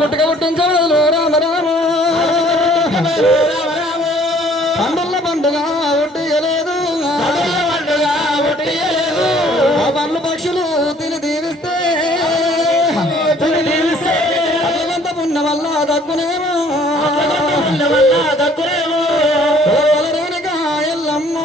పుట్టుక పుట్టించవదులు రామ రామ. పండుగ పండుగ ఒట్టియలేదు. పండ్లు పక్షులు తిని దీవిస్తే. తిని దీవిస్తే. ఉన్న వల్ల దక్కునేమో. దక్కునేమో ఎల్లమ్మ.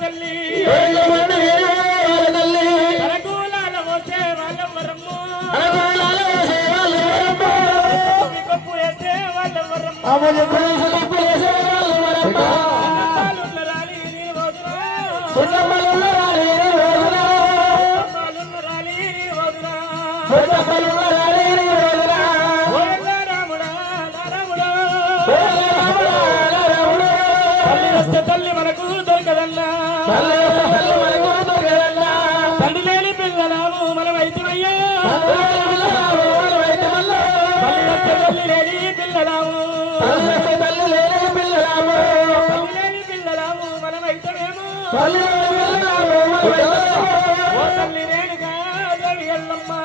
తల్లి తల్లి మనకు దొరకదన్నా.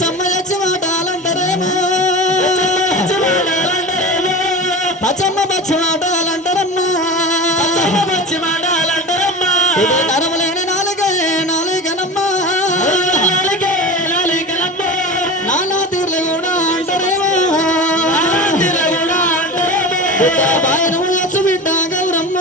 చెమ్మ తెచ్చి మాటాలంటారేమో పచ్చమ్మ పచ్చి మాటాలంటారమ్మా పచ్చి మాటాలంటారమ్మా నరములేని నాలుగే నాలుగనమ్మా. నానా తీర్లు కూడా అంటారేమో. బాయన లక్ష్మి గౌరమ్మ.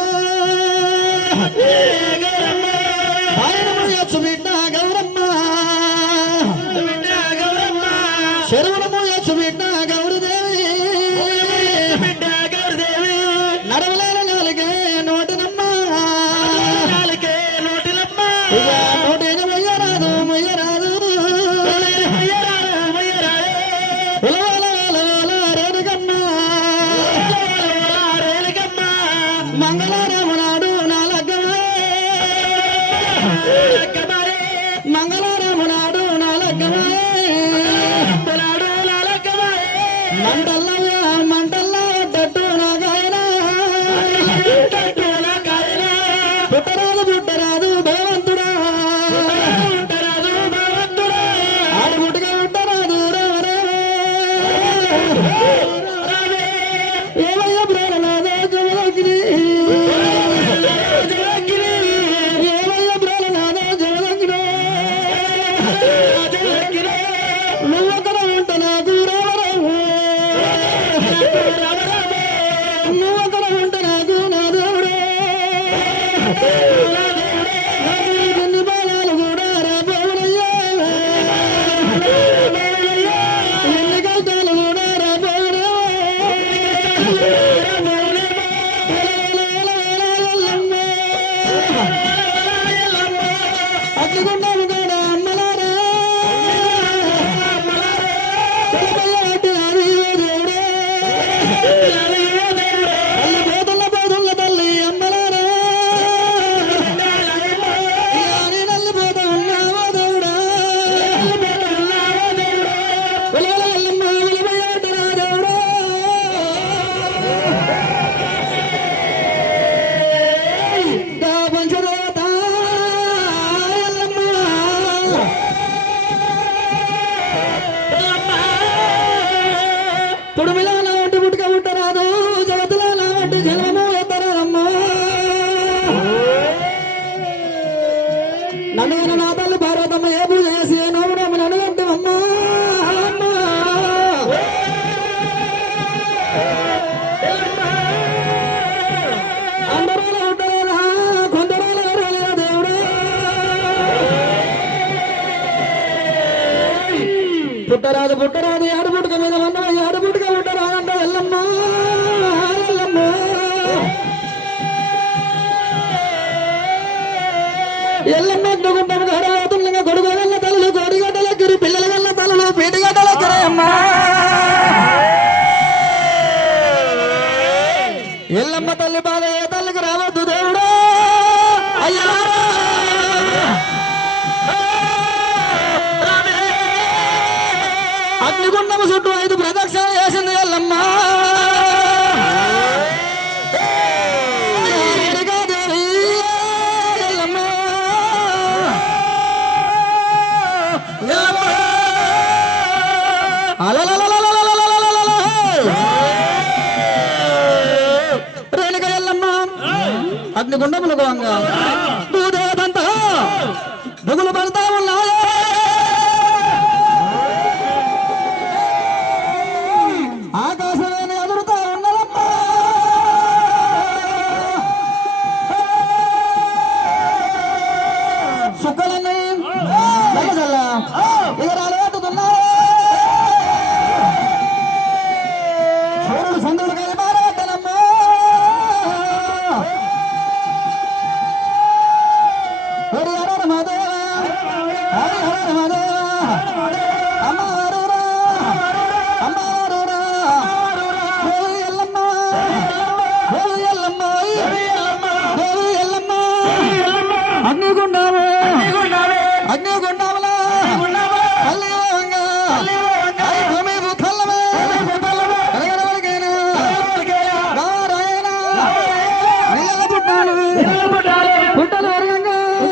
Yeah. ఎల్లమ్మ తల్లి బాధ ఏ తల్లికి రావద్దు దేవుడు. అయ్యా అగ్నిగుండము చుట్టూ ఐదు இந்த குண்டமலுக்கு வாங்க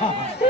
Yeah.